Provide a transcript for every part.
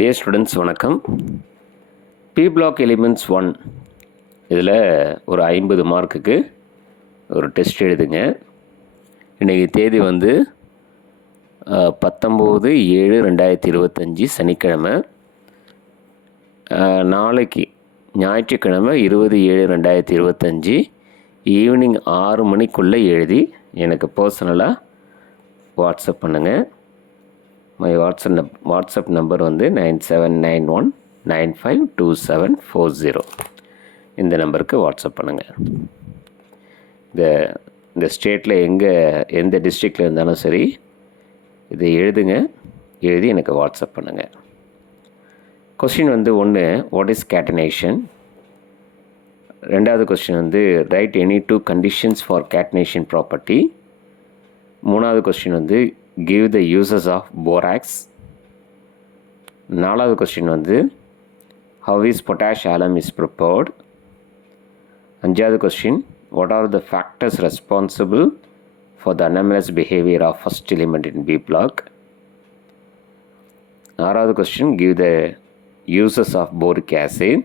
Dear students வணக்கம். B black elements 1 இதில் ஒரு 50 மார்க்குக்கு ஒரு டெஸ்ட் எழுதுங்க. இன்றைக்கி தேதி வந்து 19/7/2025 சனிக்கிழமை. நாளைக்கு ஞாயிற்றுக்கிழமை 20/7/2025 ஈவினிங் 6 மணிக்குள்ளே எழுதி எனக்கு பர்சனலாக வாட்ஸ்அப் பண்ணுங்கள். மை வாட்ஸ்அப் நம்பர் வந்து 9791952740. இந்த நம்பருக்கு வாட்ஸ்அப் பண்ணுங்கள். இந்த ஸ்டேட்டில் எந்த டிஸ்ட்ரிக்டில் இருந்தாலும் சரி இதை எழுதி எனக்கு வாட்ஸ்அப் பண்ணுங்கள். கொஸ்டின் வந்து 1, வாட் இஸ் கேட்டனேஷன். ரெண்டாவது கொஸ்டின் வந்து right any 2 conditions for catenation property. மூணாவது கொஸ்டின் வந்து give the uses of borax. நாலாவது கொஸ்டின் வந்து how is potash alum is prepared. அஞ்சாவது question what are the factors responsible for the anomalous behavior of first element in B block. ஆறாவது question give the uses of boric acid.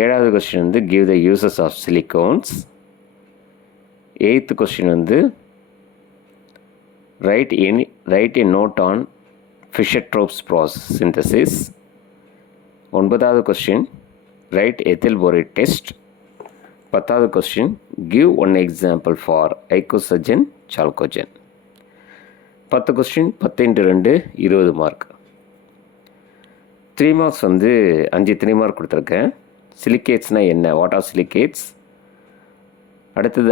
ஏழாவது question வந்து give the uses of silicones. Eighth question வந்து write a note on Fischer-Tropsch process synthesis. ஒன்பதாவது question write ethyl borate test. பத்தாவது question give one example for icosagen chalcogen. 10 question 10 × 2 20 mark. 3 marks வந்து 5 3 mark கொடுத்துருக்கேன். சிலிகேட்ஸ்னால் என்ன, what are silicates. அடுத்தது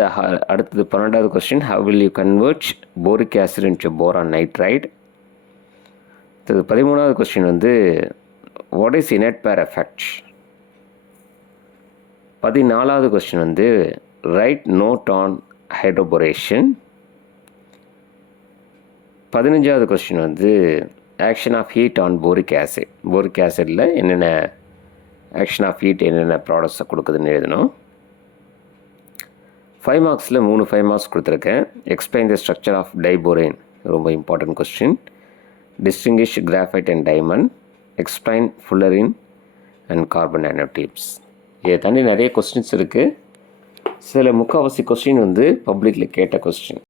12வது question how will you convert boric acid into boron nitride. அடுத்தது 13வது question வந்து what is inert pair effect. 14வது கொஸ்டின் வந்து write note on hydroboration. 15வது கொஸ்டின் வந்து action of heat on boric acid. boric acidல என்னென்ன action of heat என்னென்ன ப்ராடக்ட்ஸை கொடுக்குதுன்னு எழுதணும். 5 மார்க்ஸில் 5 மார்க்ஸ் கொடுத்துருக்கேன். Explain the structure of diborane, ரொம்ப important question. Distinguish graphite and diamond. Explain fullerene and carbon nanotubes. இதை தாண்டி நிறைய கொஸ்டின்ஸ் இருக்குது. சில முக்கால்வாசி கொஸ்டின் வந்து பப்ளிக்கில் கேட்ட கொஸ்டின்.